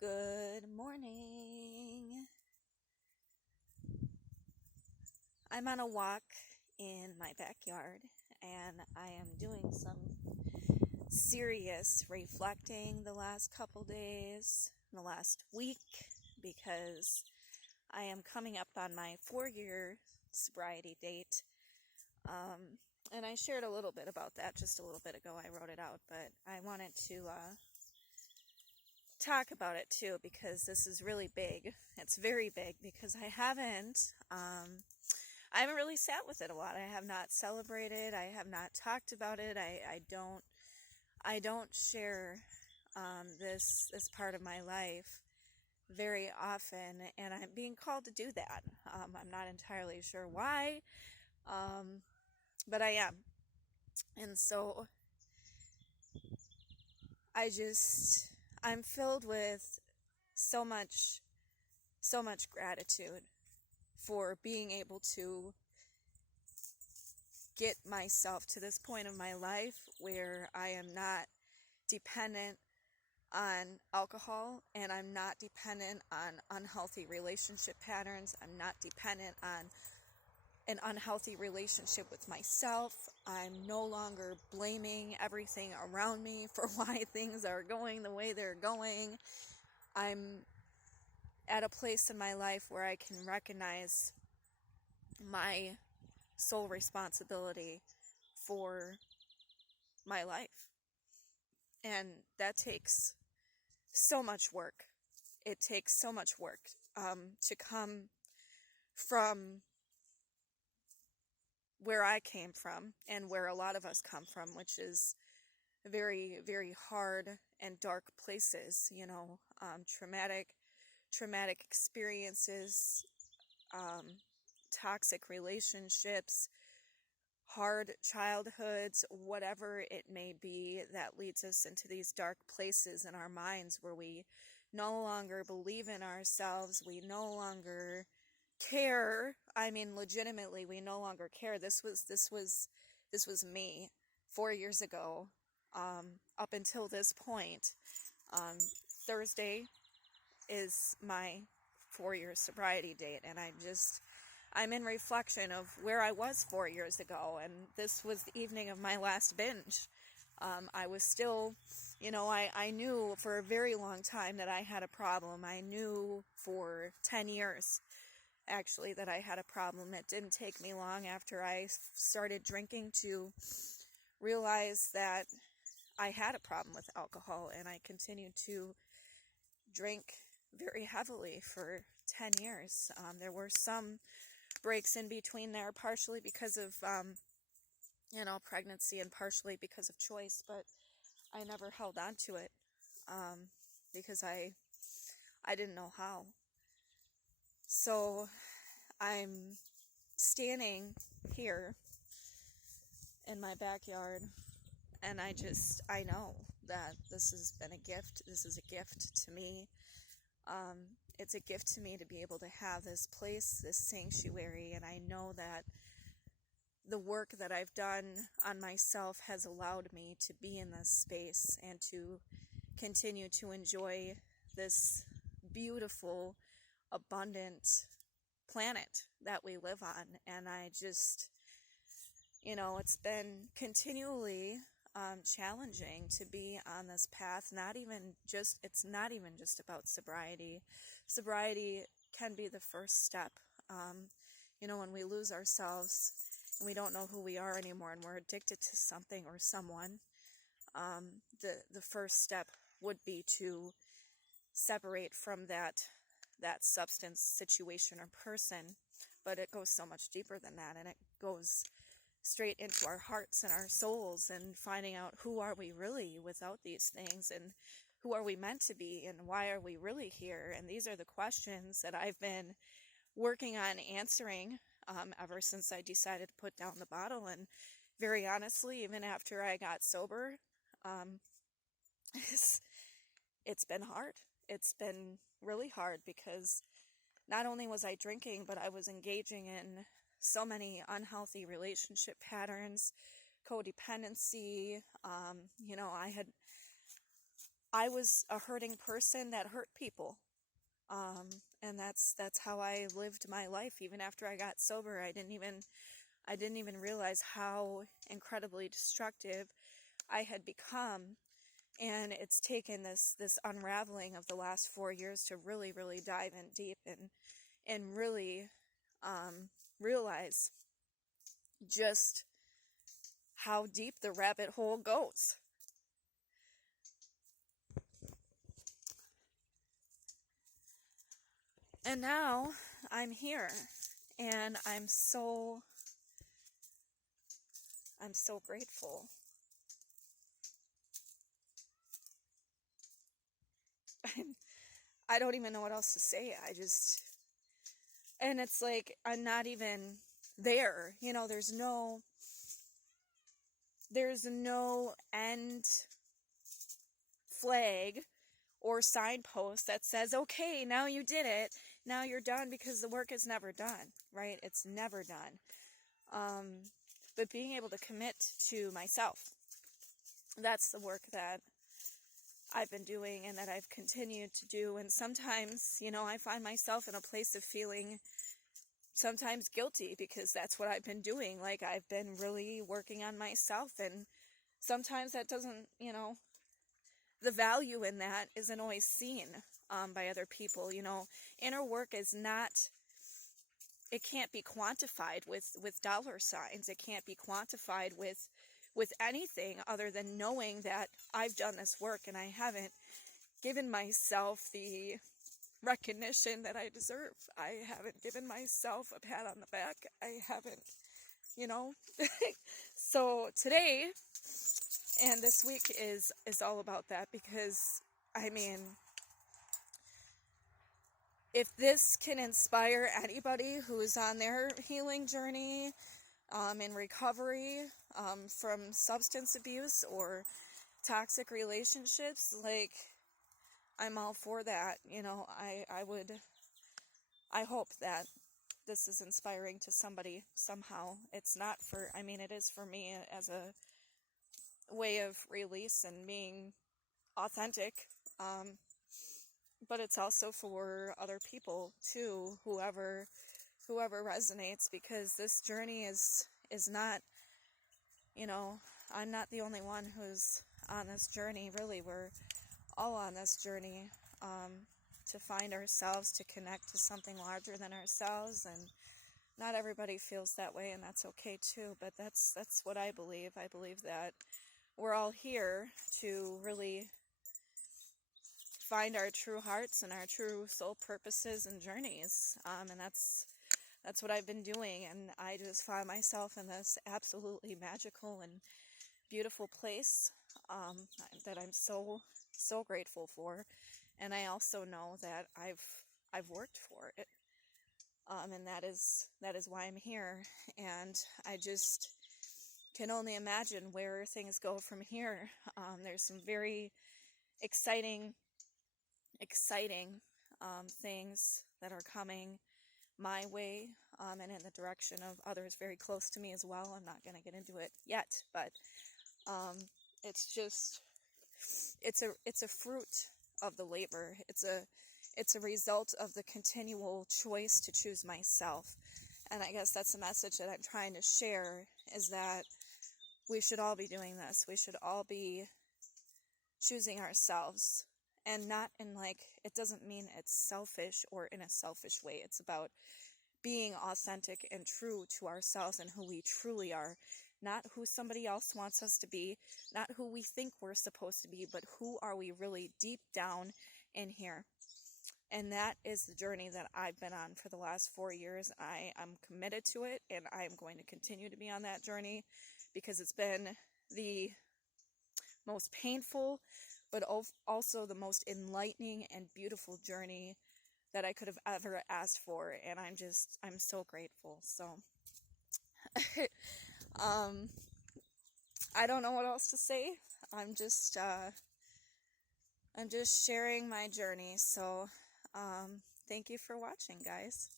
Good morning. I'm on a walk in my backyard and I am doing some serious reflecting the last couple days, the last week, because I am coming up on my 4-year sobriety date. And I shared a little bit about that just a little bit ago. I wrote it out, but I wanted to talk about it too because this is really big. It's very big because I haven't really sat with it a lot. I have not celebrated. I have not talked about it. I don't share this part of my life very often, and I'm being called to do that. I'm not entirely sure why, but I am. And so I'm filled with so much gratitude for being able to get myself to this point of my life where I am not dependent on alcohol and I'm not dependent on unhealthy relationship patterns. I'm not dependent on an unhealthy relationship with myself. I'm no longer blaming everything around me for why things are going the way they're going. I'm at a place in my life where I can recognize my sole responsibility for my life. And that takes so much work. It takes so much work to come from where I came from and where a lot of us come from, which is very, very hard and dark places, traumatic experiences, toxic relationships, hard childhoods, whatever it may be that leads us into these dark places in our minds where we no longer believe in ourselves, we no longer care. I mean, legitimately, we no longer care. This was me 4 years ago. Up until this point, Thursday is my 4-year sobriety date, and I'm in reflection of where I was 4 years ago, and this was the evening of my last binge. I was still, I knew for a very long time that I had a problem. I knew for 10 years, actually, that I had a problem. It didn't take me long after I started drinking to realize that I had a problem with alcohol, and I continued to drink very heavily for 10 years. There were some breaks in between there, partially because of, pregnancy and partially because of choice, but I never held on to it because I didn't know how. So I'm standing here in my backyard, and I know that this has been a gift. This is a gift to me. It's a gift to me to be able to have this place, this sanctuary, and I know that the work that I've done on myself has allowed me to be in this space and to continue to enjoy this beautiful, abundant planet that we live on. And I just, it's been continually challenging to be on this path. It's not even just about sobriety. Sobriety can be the first step. When we lose ourselves and we don't know who we are anymore and we're addicted to something or someone, the first step would be to separate from that substance, situation, or person. But it goes so much deeper than that, and it goes straight into our hearts and our souls and finding out who are we really without these things, and who are we meant to be, and why are we really here. And these are the questions that I've been working on answering ever since I decided to put down the bottle. And very honestly, even after I got sober, it's been hard. It's been really hard because not only was I drinking, but I was engaging in so many unhealthy relationship patterns, codependency. I was a hurting person that hurt people. And that's how I lived my life. Even after I got sober, I didn't even realize how incredibly destructive I had become. And it's taken this unraveling of the last 4 years to really, really dive in deep and really realize just how deep the rabbit hole goes. And now I'm here, and I'm so grateful. I don't even know what else to say. And it's like I'm not even there. You know, there's no end flag or signpost that says, okay, now you did it, now you're done, because the work is never done, right? It's never done. But being able to commit to myself, that's the work that I've been doing and that I've continued to do. And sometimes, you know, I find myself in a place of feeling sometimes guilty, because that's what I've been doing. Like, I've been really working on myself, and sometimes that doesn't, you know, the value in that isn't always seen by other people. You know, inner work is not, it can't be quantified with dollar signs. It can't be quantified with anything other than knowing that I've done this work and I haven't given myself the recognition that I deserve. I haven't given myself a pat on the back. I haven't, you know. So today and this week is all about that, because I mean, if this can inspire anybody who is on their healing journey, in recovery, from substance abuse or toxic relationships, like, I'm all for that. You know, I hope that this is inspiring to somebody somehow. It's not for, I mean, it is for me as a way of release and being authentic, but it's also for other people too, whoever resonates, because this journey is not, you know, I'm not the only one who's on this journey. Really, we're all on this journey, to find ourselves, to connect to something larger than ourselves. And not everybody feels that way, and that's okay too, but that's what I believe. I believe that we're all here to really find our true hearts and our true soul purposes and journeys, and that's what I've been doing. And I just find myself in this absolutely magical and beautiful place, that I'm so grateful for. And I also know that I've worked for it, and that is why I'm here. And I just can only imagine where things go from here. There's some very exciting things that are coming my way, and in the direction of others very close to me as well. I'm not going to get into it yet, but it's just, it's a fruit of the labor. It's a result of the continual choice to choose myself. And I guess that's the message that I'm trying to share, is that we should all be doing this. We should all be choosing ourselves, and not in, like, it doesn't mean it's selfish or in a selfish way. It's about being authentic and true to ourselves and who we truly are, not who somebody else wants us to be, not who we think we're supposed to be, but who are we really deep down in here. And that is the journey that I've been on for the last 4 years. I am committed to it, and I am going to continue to be on that journey, because it's been the most painful, but also the most enlightening and beautiful journey that I could have ever asked for. And I'm so grateful. So, I don't know what else to say. I'm just sharing my journey. So, thank you for watching, guys.